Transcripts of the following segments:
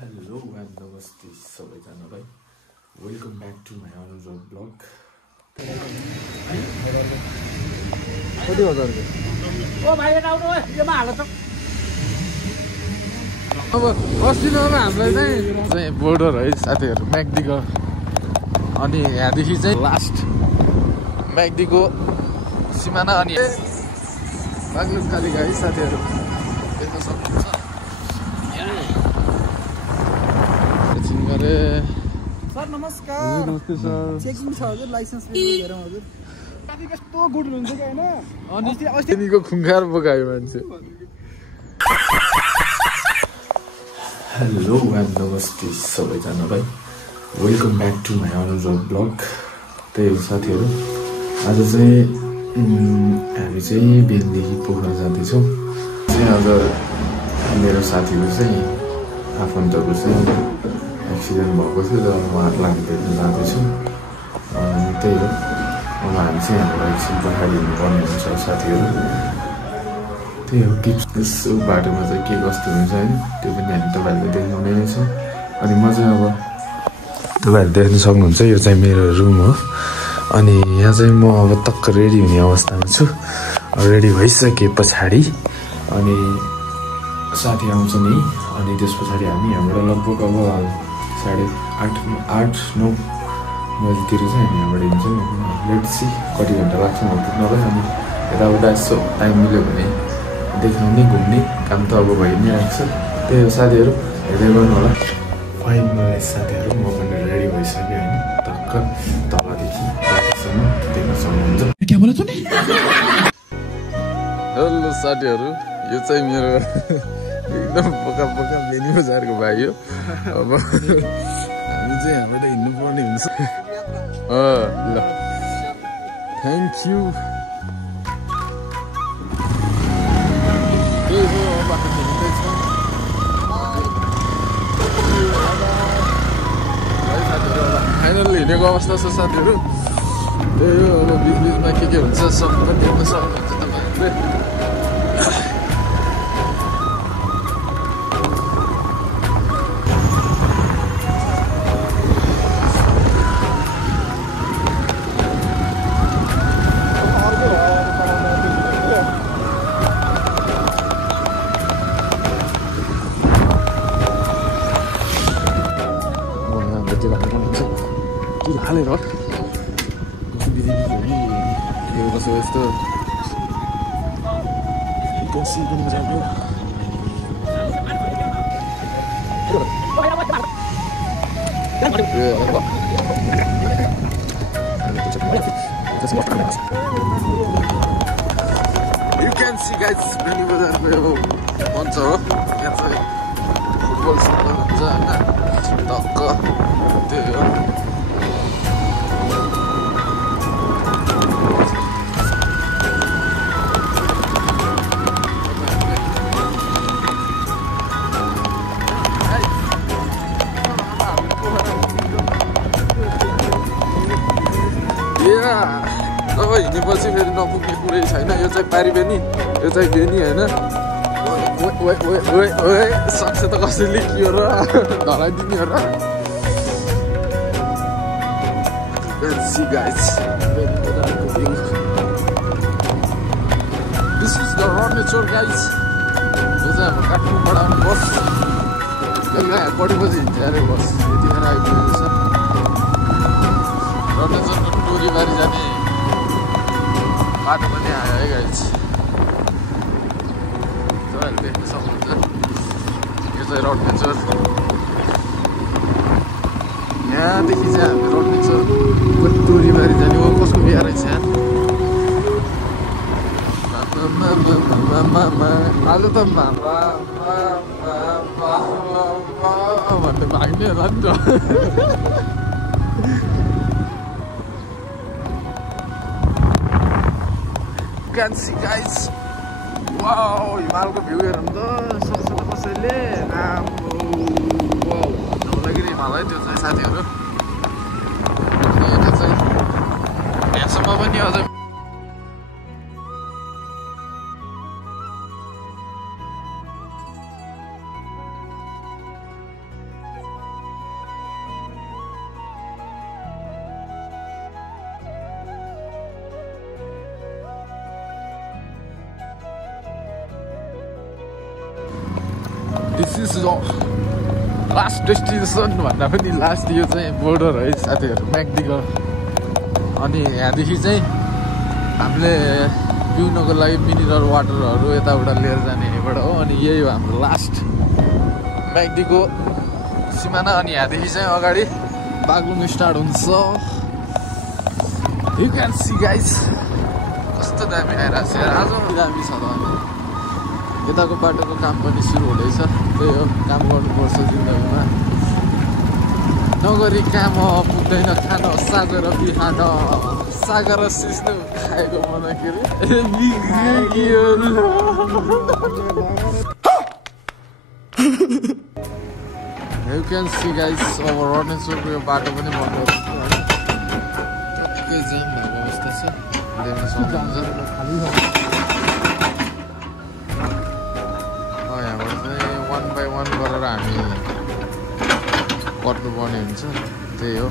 Hello and namaste सबैजनालाई welcome back to my another blog. कति हजारको ओ भाइ यता आउनु योमा हाल त अब अस्ति नै हामीलाई चाहिँ बोर्डर है साथीहरू म्याग्दीको। अनि यहाँदेखि चाहिँ लास्ट म्याग्दीको सिमाना अनि बाग्लुङ कालिका है साथीहरू देख्न सक्नुहुन्छ। सर नमस्कार। नमस्ते सर। चेकिङ छ हजुर, लाइसेन्स लिएर हजुर। साथी कस्तो गुड हुनुहुन्छ कि हैन? अनि अस्तिको खुङ्खार बोकायो मान्छे। हेलो एन्ड नमस्ते सबैजनालाई welcome back to my another blog. त्यही हो साथीहरू, आज चाहिँ हामी चाहिँ बेलदेखि पोखरा जाँदैछौँ। आज मेरो साथीको चाहिँ आफन्तको चाहिँ एक्सिडेन्ट भएको थियो, जब उहाँहरूलाई भेट्न जाँदैछौँ। त्यही हो, अब हामी चाहिँ हाम्रो एकछिन पठाइदिनु पर्ने हुन्छ साथीहरू। त्यही हो, यसो बाटोमा चाहिँ के कस्तो हुन्छ होइन त्यो पनि हामी तपाईँहरूले देख्नुहुने नै छ। अनि म चाहिँ अब तपाईँहरूले देख्न सक्नुहुन्छ, यो चाहिँ मेरो रुम हो। अनि यहाँ चाहिँ म अब टक्क रेडी हुने अवस्थामा छु। रेडी भइसके पछाडि अनि साथी आउँछ नि, अनि त्यस पछाडि हामी यहाँबाट लगभग अब 8:30-9 बजीतिर चाहिँ हामी यहाँबाट हिँड्छौँ। लेट्स सी कति घन्टा लाग्छ म पुग्नलाई। अनि यताउता यसो टाइम मिल्यो भने देखाउने घुम्ने काम त अब भइ नै राख्छ। त्यही हो साथीहरू, हेर्दै गर्नु होला। फाइनल साथीहरू म पनि रेडी भइसकेँ होइन, टक्क तलदेखि रातिसम्म देख्न सक्नुहुन्छ। हेलो साथीहरू, यो चाहिँ मेरो एकदम बोका बोका बेनी बजारको भाइ हो। अब हामी चाहिँ यहाँबाट हिँड्नु पर्ने हुन्छ। ल थ्याङ्क यू। त्यही हो, अब हामी हिँड्दैछौँ साथीहरू। अब फाइनल्ली हिँडेको अवस्था छ साथीहरू। त्यही हो, अब बिच बिचमा के हुन्छ सब पनि हेर्न सक्नुहुन्छ तपाईँहरूले। हालेर कस्तो बिजी यो कसो यस्तो कसी पनि जानु। You can see guys, Beni बजारको यो मञ्च हो। यहाँ चाहिँ फुटबल सुटबल हुन्छ होइन, टक्क त्यही हो। अब हिँडेपछि फेरि नपुग्ने कुरै छैन। यो चाहिँ पारी बेनी, यो चाहिँ बेनी होइन। सक्छ त कसैले के हो र ढलाइदिने हो र। This is the Rameshwar guys. यो चाहिँ हाम्रो काठमाडौँबाट आउने बस। बेलुका बढेपछि हिँड्छ अरे बस, यतिखेर आइपुगेको छ। रमेश्वरको टोरीबारी जाने बाटो पनि आयो है गाइज, तपाईँहरूले देख्न सक्नुहुन्छ। यो चाहिँ रडमेचर। यहाँदेखि चाहिँ हामी रडमेचरको टोरीबारी जाने हो। कसको बिहा रहेछ आज त भन्ने भाग्ने होला नि त। Can see guys, wow, हिमालको भ्यू हेरौँ त सक्छ त कसैले। वाउ, नहुँदाखेरि हिमाल है त्यो चाहिँ साथीहरू। यता चाहिँ यहाँसम्म पनि अझै इज लास्ट डेस्टिनेसन भन्दा पनि लास्ट यो चाहिँ बोर्डर है साथीहरू म्याग्दीको। अनि यहाँदेखि चाहिँ हामीले पिउनको लागि मिनरल वाटरहरू यताबाट लिएर जाने यहीँबाट हो। अनि यही हो हाम्रो लास्ट म्याग्दीको सिमाना। अनि यहाँदेखि चाहिँ अगाडि बागलुङ स्टार्ट हुन्छ। यु क्यान सी गाइस कस्तो दामी आइरहेको छ यार। आज दामी छ त। यताको बाटोको काम पनि सुरु हुँदैछ। त्यही हो, काम गर्नुपर्छ जिन्दगीमा। नगरी काम पुग्दैन खान साग र बिहान साग र सिस्नो खाएको मन के अरे यु क्यान सी गाइस अब रनेश्वरको यो बाटो पनि बन्द रहेछ होइन। के जाम भएको अवस्था छ देख्न सक्नुहुन्छ। यहाँबाट चाहिँ 1 by 1 गरेर हामी कट्नुपर्ने हुन्छ। त्यही हो,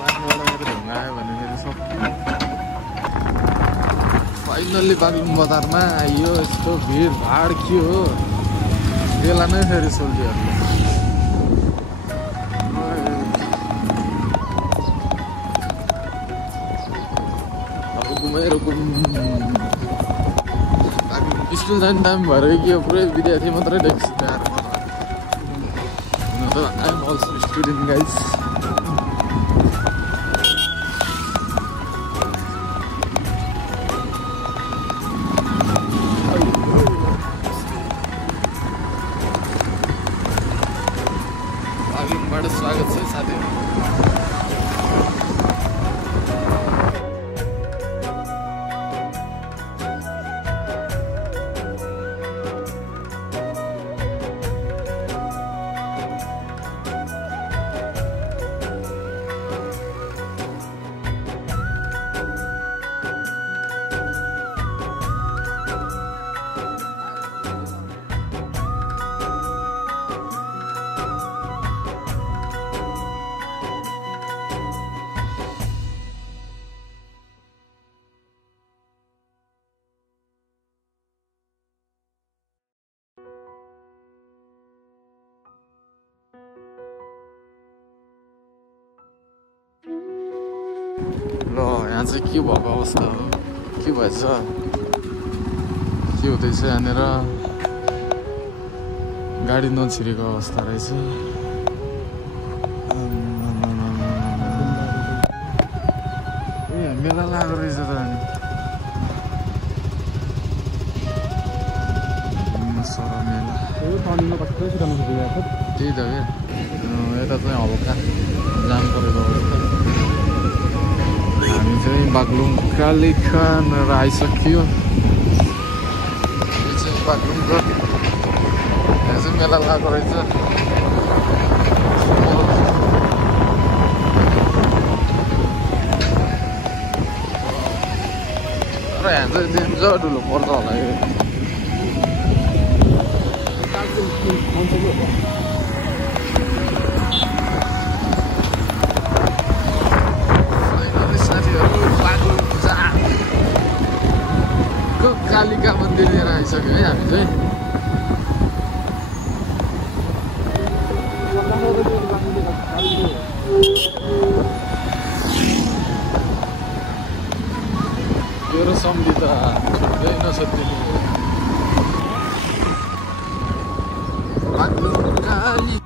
माथिबाट मेरो ढुङ्गा आयो भने मेरो सक्यो। फाइनल्ली बागलुङ बजारमा आइयो। यस्तो भिडभाड के हो बेला नै फेरि सोल्टीहरूले अब घुमेर स्कुल जाने टाइम भएर कि पुरै विद्यार्थी मात्रै देख्छु त्यहाँ। I am also a student guys. बागलुङबाट स्वागत छ साथीहरू। ल यहाँ चाहिँ के भएको अवस्था हो, के भएछ, के हुँदैछ यहाँनिर। गाडी नछिरेको अवस्था रहेछ। ए मेला लागेको रहेछ त। सर मेला त्यही त क्या। यता चाहिँ हल्का जाम परेको अवस्था। हामी चाहिँ बागलुङ कालीखानहरू आइसक्यो। यो चाहिँ बागलुङको यहाँ चाहिँ मेला लागेको रहेछ। तर यहाँ चाहिँ डेन्जर ठुलो पर्छ होला यो। कालिका मन्दिर लिएर आइसक्यो है हामी चाहिँ। मेरो सम्झिँदा छुट्दै नछुट्टिने बागलुङ काली।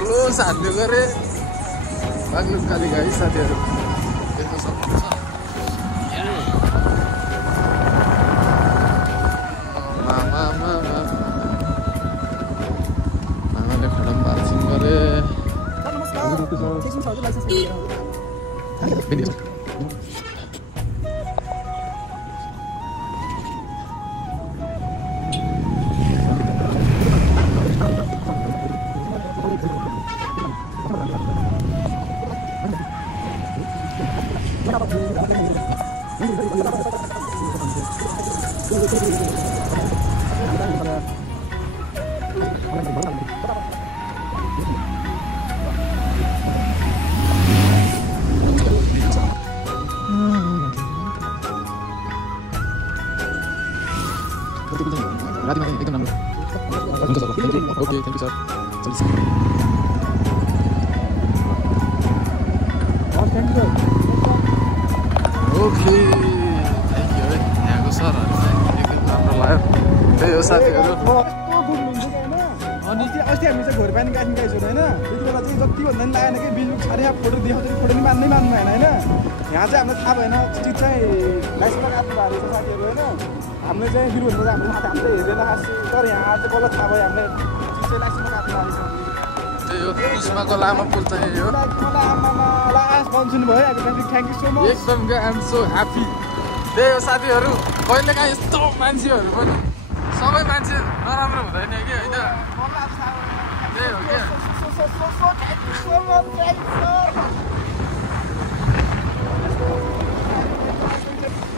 क्लोज हान्ने गरे बागलुङ कालीका है साथीहरू देख्न सक्नुहुन्छ। आमाले खडम भाषण गरे। Thank you sir okay thank you है यहाँको सरहरू चाहिँ एकदम राम्रो लाग्यो त्यही हो साथीहरू अनि अस्ति हामी चाहिँ घोरपानी गाँसिङ गएछौँ होइन त्यति बेला चाहिँ जति भन्दा पनि लागेन कि बिल छाडे फोटो देखाउँछ फोटो नि मान्नै मान्नु भएन होइन यहाँ चाहिँ हामीलाई थाहा भएन चिज चाहिँ लाइसेन्समा काट्नु भएको रहेछ साथीहरू होइन हामीले चाहिँ बिरुभन्दा चाहिँ हाम्रो हामीले हेरेन खास तर यहाँ चाहिँ बल्ल थाहा भयो हामीले चिज चाहिँ लाइसेन्समा काट्नु भएको रहेछ त्यही हो कुस्माको लामो पुल चाहिँ हो लास्ट भन्छु नि भयो थ्याङ्क यू सो मच एकदम आइ एम सो ह्याप्पी त्यही हो साथीहरू कहिलेकाहीँ यस्तो मान्छेहरू पनि सबै मान्छे नराम्रो हुँदैन कि होइन त्यही हो क्या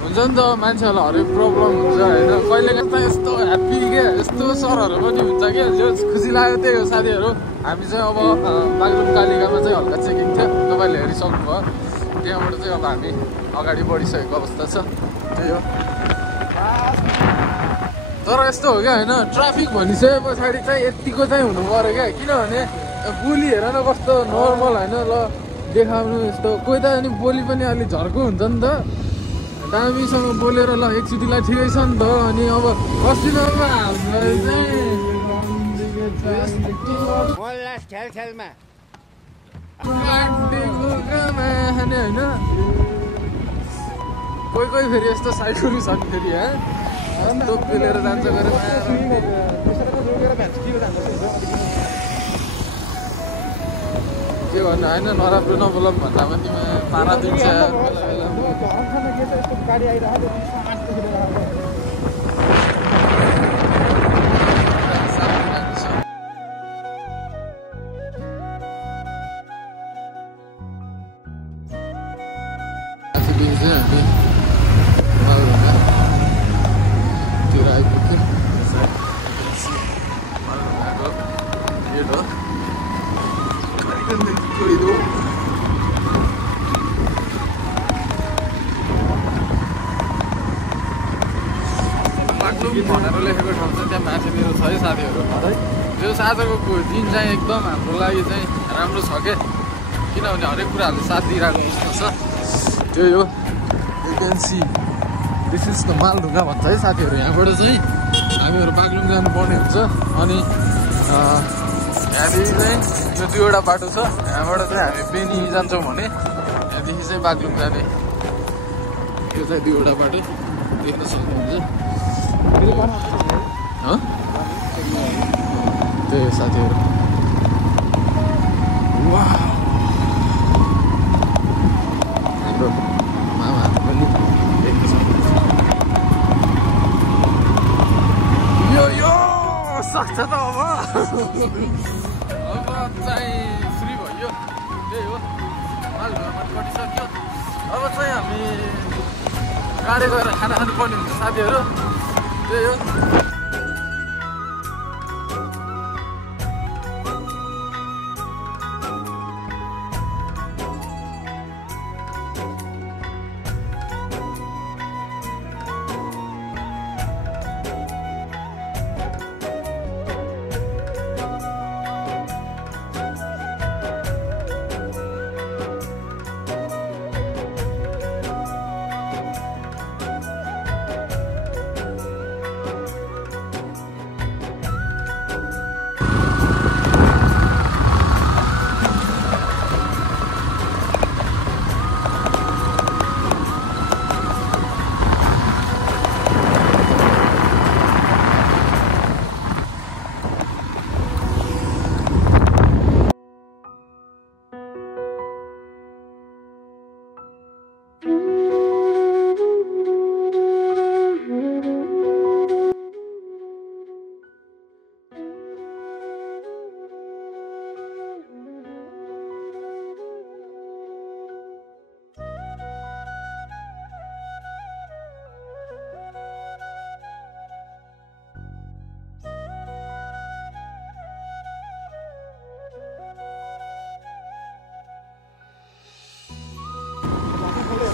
हुन्छ नि त मान्छेहरूलाई हरेक प्रब्लम हुन्छ होइन कहिलेकाहीँ त यस्तो ह्याप्पी क्या यस्तो सरहरू पनि हुन्छ क्या जो खुसी लाग्यो त्यही हो साथीहरू हामी चाहिँ अब बागलुङ कालिकामा चाहिँ हल्का चेकिङ थियो तपाईँले हेरिसक्नुभयो त्यहाँबाट चाहिँ अब हामी अगाडि बढिसकेको अवस्था छ त्यही हो तर यस्तो हो क्या होइन ट्राफिक भनिसके पछाडि चाहिँ यतिको चाहिँ हुनु पऱ्यो क्या किनभने बोली हेर न कस्तो नर्मल होइन ल देखाउनु यस्तो कोही त अनि बोली पनि अलिक झर्को हुन्छ नि त दामीसँग बोलेर ल एकचोटिलाई ठिकै छ नि त अनि अब अस्तिमा हामीलाई खेलमा होइन कोही कोही फेरि यस्तो साइडहरू छ नि फेरि यस्तो पेलेर जान्छ गरे के भन्नु होइन नराम्रो नबोलम भन्दा पनि पारा दिन्छ गाडी आइरहेको भनेर लेखेको ठाउँ चाहिँ त्यहाँ माथि मेरो छ है साथीहरू जो आजको दिन चाहिँ एकदम हाम्रो लागि चाहिँ राम्रो छ क्या किनभने हरेक कुराहरूले साथ दिइरहेको अवस्था छ त्यही हो you can see this is the Maldhunga भन्छ है साथीहरू यहाँबाट चाहिँ हामीहरू बागलुङ जानुपर्ने हुन्छ अनि यहाँदेखि चाहिँ यो दुईवटा बाटो छ यहाँबाट चाहिँ हामी बेनी जान्छौँ भने यहाँदेखि चाहिँ बागलुङ जाने यो चाहिँ दुईवटा बाटो देख्न सक्नुहुन्छ त्यही साथीहरू हाम्रो मामाहरू पनि देख्न सक्नुहुन्छ यो सक्छ त अब चाहिँ फ्री भयो त्यही हो मालढुङ्गामा कटिसक्यो अब चाहिँ हामी गाडी गएर खाना खानु पर्ने हुन्छ साथीहरू त्यही हो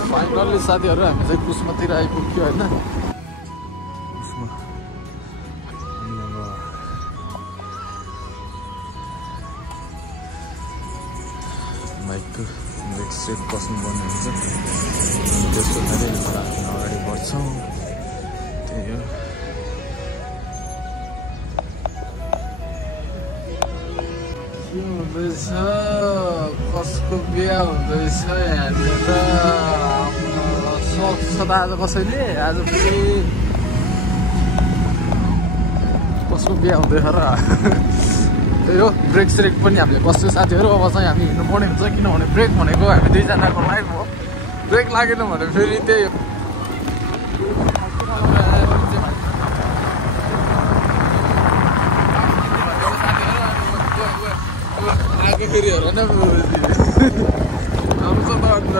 फाइनल्ली साथीहरू हामी चाहिँ कुस्मातिर आइपुग्यो होइन बाइकको ब्रेक स्ट्रेट बस्नुपर्ने हुन्छ त्यस्तो खाले अगाडि बढ्छौँ त्यही हो के हुँदैछ कसको बिहा हुँदैछ यहाँनिर सक्छ त आज कसैले आज फेरि कसको बिहा हुँदैछ र त्यही हो ब्रेक स्रेक पनि हामीले बस्यो साथीहरू अब चाहिँ हामी हिँड्नुपर्ने हुन्छ किनभने ब्रेक भनेको हामी दुईजनाको लाइफ हो ब्रेक लागेन भने फेरि त्यही आगे फेरि हेर न आउँछ त अन्त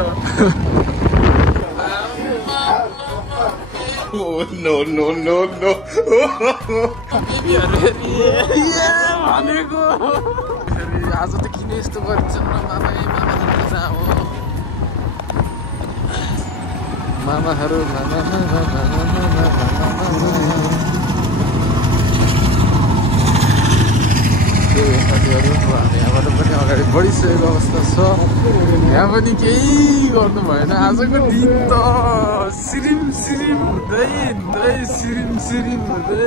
No. भनेको आज त किन यस्तो गरिन्छ न मामाहरू साथीहरू हामी यहाँबाट पनि अगाडि बढिसकेको अवस्था छ यहाँ पनि केही गर्नु भएन आजको दिन त सिरिम हुँदै सिरिम हुँदै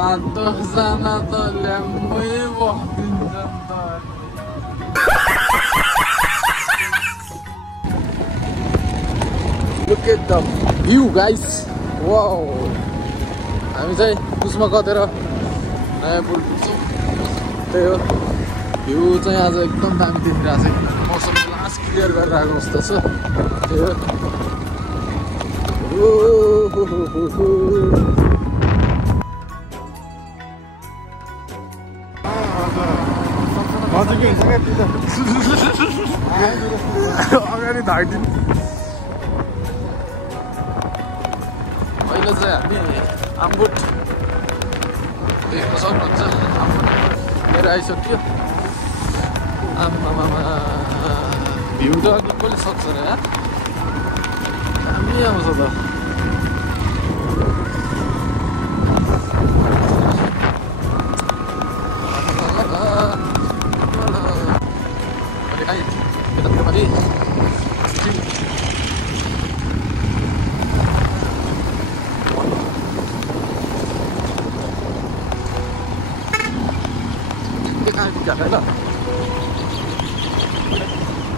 आठ 10 जना त ल्याम्मै बस्दिन्छ त Look at the view guys wow हामी चाहिँ उसमा कतेर नयाँ पुल पुग्छौँ त्यही हो भ्यू चाहिँ आज एकदम दामी देखिरहेको छ किनभने मौसम लास्ट क्लियर गरेर आएको जस्तो छ त्यही हो अगाडि धाइदिनु अहिले चाहिँ हामी आम्बुट देख्न सक्नुहुन्छ आम्बुट लिएर आइसक्यो आम्मामा भ्यू त अनि कसले सक्छ र यार दामी आउँछ त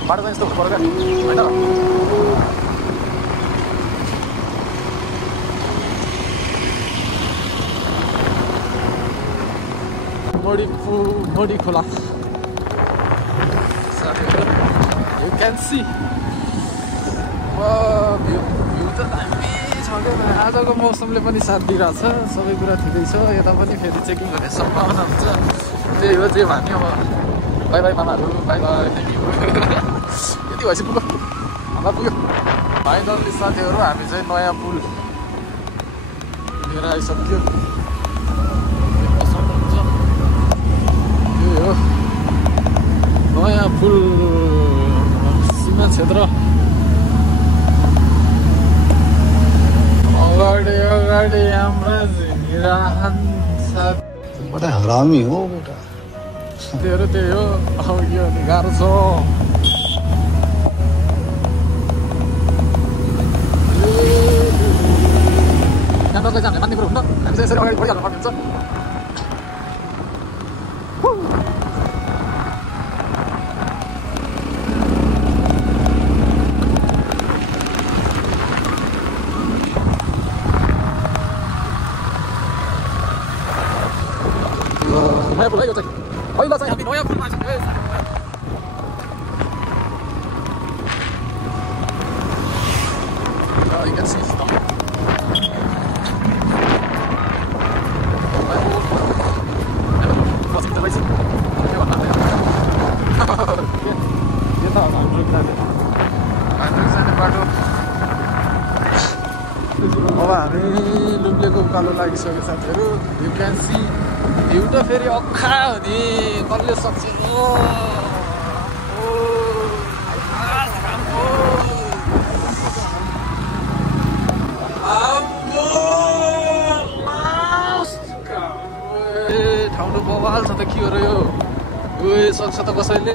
बाटो चाहिँ यस्तो हुनु पर्यो क्या होइन मोडी खोला यु क्यान सी भ्यू त दामी छ क्या आजको मौसमले पनि साथ दिइरहेछ सबै कुरा ठिकै छ यता पनि फेरि चेकिङ गर्ने सम्भावना हुन्छ त्यही हो जे भन्यो अब बाई बाई मामाहरू बाई बाई थ्याङ्क यू यति भएपछि पुग्यो हाम्रा पुग्यो फाइनल्ली साथीहरू हामी चाहिँ नयाँ पुल लिएर आइसक्यो सक्नुहुन्छ त्यही हो नयाँ पुल सीमा क्षेत्र अगाडि हाम्रा झिमिरहन्छ बडा हरामी हो बेटा त्यही हो अब यो गाह्रो छ क्याम्पसलाई चाहिँ हामीले मान्ने कुरो हुन्न हामी चाहिँ यसरी अगाडि बढिहाल्नु पर्ने हुन्छ नयाँ पुल है यो चाहिँ पहिला चाहिँ हामी नयाँ पुलमा आइसक्यो you can see stuff. What's the race? अब हामी लुम्लेको उकालो लागिसक्यो साथीहरू यु क्यान सी भ्यू त फेरि अखा हो नि कसले सक्छ ठाउँ बवाल छ त के हो र यो ओए सक्छ त कसैले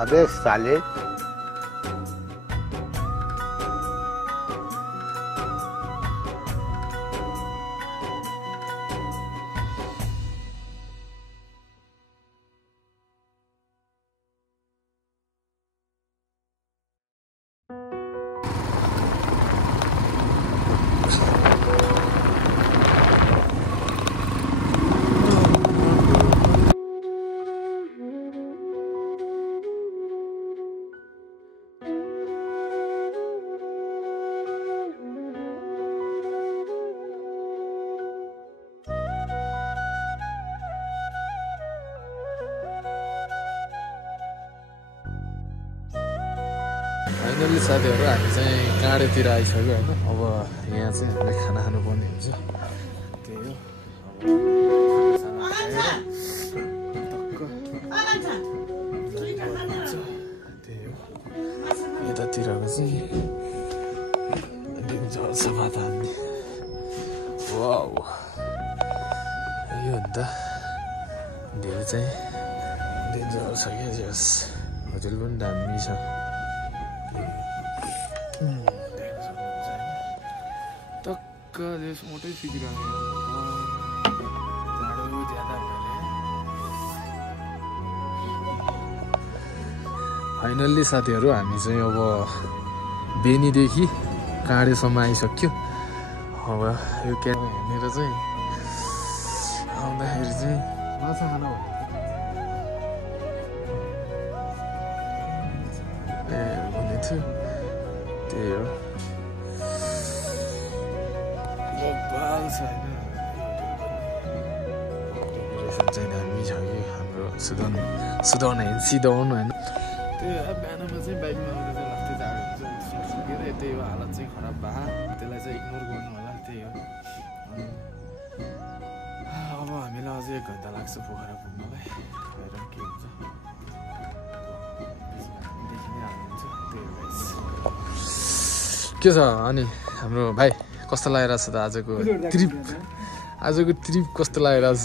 अबे साले फाइनली साथीहरू हामी चाहिँ काँडेतिर आइसक्यो होइन अब यहाँ चाहिँ हामीले खाना खानुपर्ने हुन्छ त्यही हो त्यही हो यतातिरको चाहिँ डेन्जर छ भात हान्ने वाउ यो अन्त भ्यू चाहिँ डेन्जर छ क्या जस होटेल पनि दामी छ टक्क देश मोटै फिकिरहेको जाडो ज्यादा भयो फाइनल्ली साथीहरू हामी चाहिँ अब बेनीदेखि काँडेसम्म आइसक्यो अब यो क्याब हेर्नेर चाहिँ आउँदाखेरि चाहिँ माछा खाना भन्ने थियो त्यही हो बवाल छ होइन डेकोरेसन चाहिँ दामी छ कि हाम्रो सुदाउन होइन सिधाउन होइन त्यही हो बिहानमा चाहिँ बाइकमा आउँदा चाहिँ लाग्थ्यो जाडो हुन्छ सकिएर त्यही हो हालत चाहिँ खराब भए त्यसलाई चाहिँ इग्नोर गर्नु होला त्यही हो अब हामीलाई अझै 1 घन्टा लाग्छ पोखरा पुग्नलाई हेरौँ के हुन्छ के छ अनि हाम्रो भाइ कस्तो लागिरहेछ त आजको ट्रिप कस्तो लागिरहेछ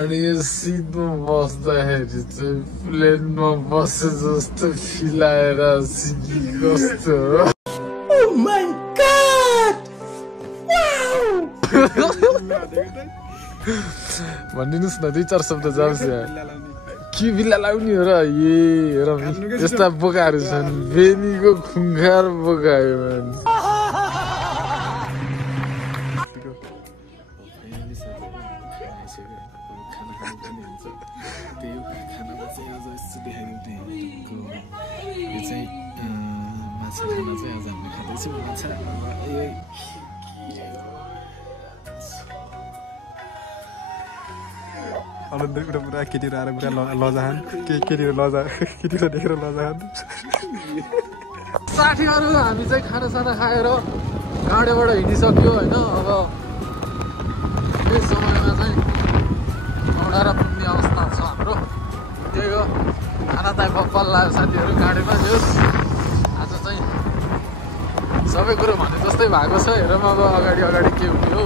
अनि यो सिटमा बस्दाखेरि चाहिँ प्लेनमा बसे जस्तो फिल आएर कस्तो भनिदिनुहोस् न 2-4 शब्द जान्छ के बिल्ला लाउने हो र हेर यस्ता बोकाहरू छन् बेनीको खुङ्खार बोकायो माछा खाना चाहिँ आज हामीले खाँदैछौँ माछा एउटा पुरा केटीहरू आएर पुरा लजाहान केटीहरू देखेर लजाहान साथीहरू हामी चाहिँ खानासाना खाएर गाडीबाट हिँडिसक्यो होइन अब यस समयमा चाहिँ घोडा पुग्ने अवस्था छ हाम्रो त्यही हो खाना त बप्पल लाग्यो साथीहरू गाडीमा जोस् आज चाहिँ सबै कुरो भने जस्तै भएको छ हेरौँ अब अगाडि के हुने हो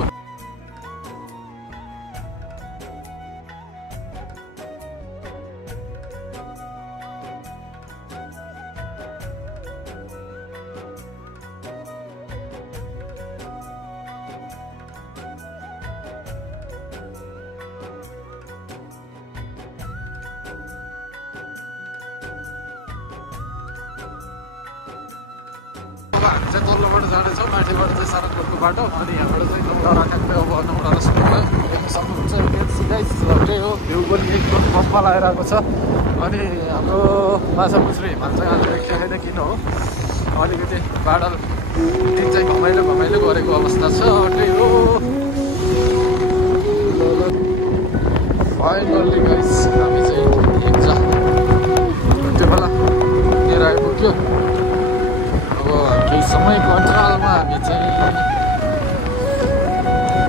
अब हामी चाहिँ तल्लोबाट जाँदैछौँ माथिबाट चाहिँ सारनकोटको बाटो अनि यहाँबाट चाहिँ नौडाँडा ठ्याक्कै अब नौडाँडा सुरु भयो हेर्न सक्नुहुन्छ त्यही हो भ्यू पनि एकदम बम्बा लगाइरहेको छ अनि हाम्रो माछापुच्छ्रे हिमाल चाहिँ आज देखिएको छैन किन हो अलिकति बादल दिन चाहिँ घमाइलो गरेको अवस्था छ त्यही हो फाइनल्ली गाइस हामी चाहिँ त्यो बेला लिएर आइपुग्यो अब केही समयको अन्तरालमा हामी चाहिँ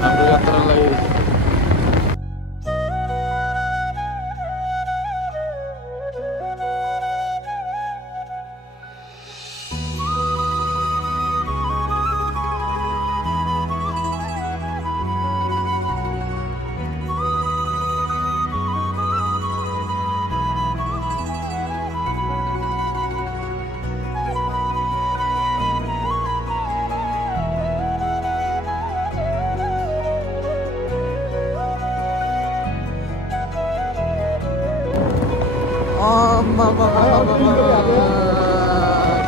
हाम्रो यात्रालाई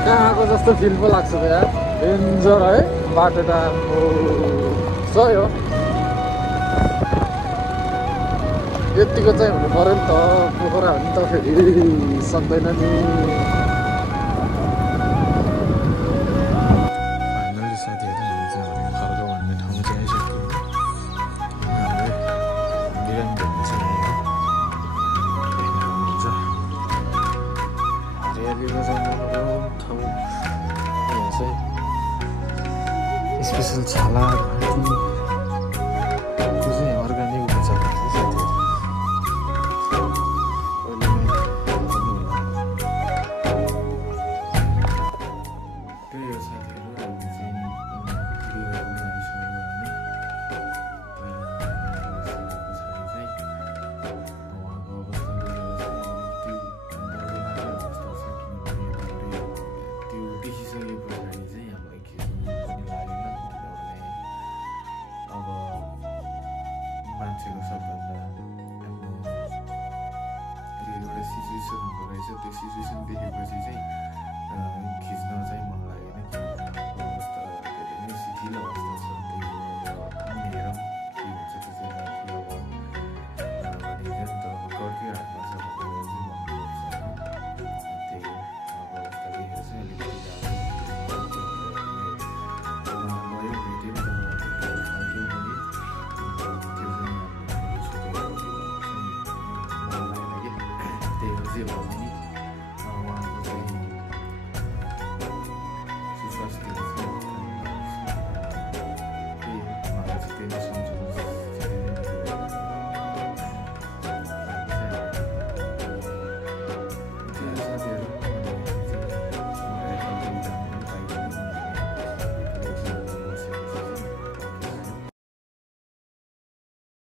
कहाँको जस्तो फिल पो लाग्छ त यार डेन्जर है बाटो त सही हो यतिको चाहिँ हुनु पऱ्यो नि त पोखरा हो नि त फेरि सक्दैन नि फाइनली साथीहरू हामी चाहिँ खर्ग भन्ने ठाउँ चाहिँ आइसक्यो हाम्रो बिरामी भन्ने चाहिँ हरियालीको चाहिँ मनोरम ठाउँ यहाँ चाहिँ स्पेसल छाला घाँटीको चाहिँ अर्ग्यानिक हुन्छ साथीहरू कहिले त्यही हो साथीहरू हामी चाहिँ मान्छेको सबभन्दा एउटा सिचुएसन हुँदो रहेछ त्यो सिचुएसन देखेपछि चाहिँ खिच्न चाहिँ मन लागेन किनभने अवस्था धेरै नै शिथिल अवस्था छ त्यही हो हेरौँ के हुन्छ त्यो चाहिँ भनिदिन्छ नि त गडकै हातमा छ भनेर चाहिँ भन्नुपर्छ त्यही हो अवस्था देखेर चाहिँ अलिकति भयो भेट्यौँ फर्क्यौँ पनि त्यो चाहिँ